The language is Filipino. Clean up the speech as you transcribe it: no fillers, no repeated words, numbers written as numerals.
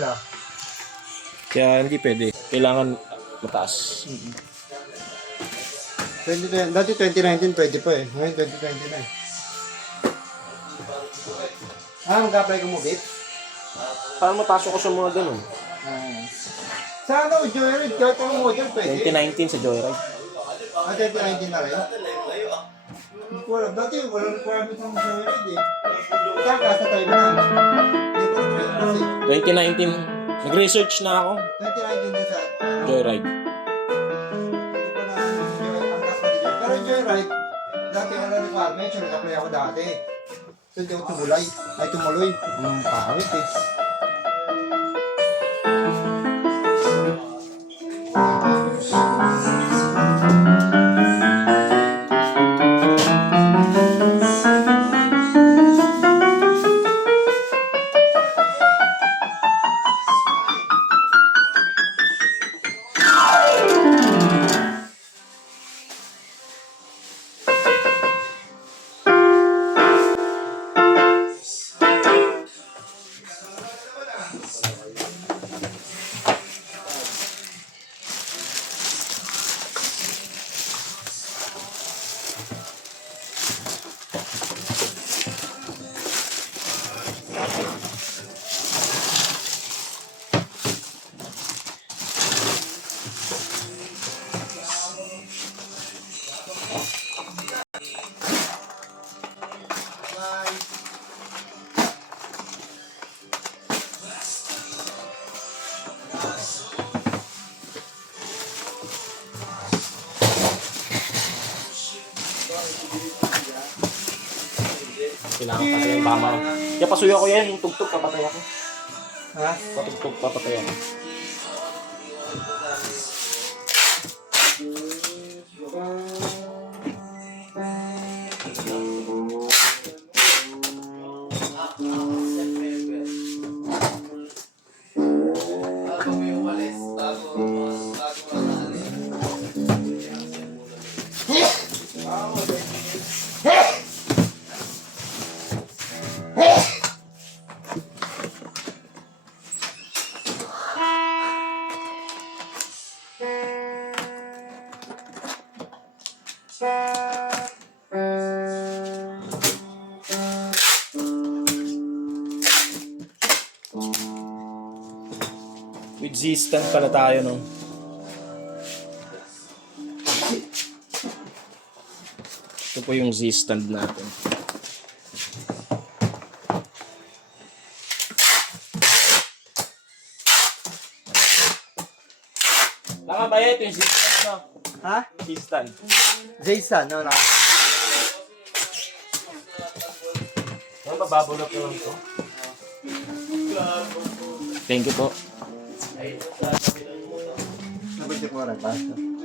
nila. Kaya hindi pwede. Kailangan mataas. 2020, dati 2019 pwede pa eh. Ngayon 2020 na eh. Mag-apply ka mo, babe? Parang mapasok ko sa mga ganun. Sa ano, Joyride, kahit ang model pwede. 2019 sa Joyride. 2019 na rin? Hindi ko alam. Dati walang requirement ng Joyride eh. Saka sa tayo na. Dito kasi 2019, nag-research na ako. 2019 na sa... Joyride. Hindi ko na ang kas na Joyride. Pero Joyride, dati walang requirement. So nag-apply ako dati. So hindi ako tumuloy. Ay tumuloy. Ang pangit eh. Kailangan kasi yung tama. Kaya pasuyo ko yan, yung tugtog, papatay ako. Ha? Patugtog, papatay ako. With Z-stand pala tayo, no? Ito po yung Z-stand natin. Tama ba yan? Ito yung Z-stand, no? Ha? Z-stand. Jason, no? Ano ba, babulok naman ito? Thank you po. Nabigyan ko rin, basta.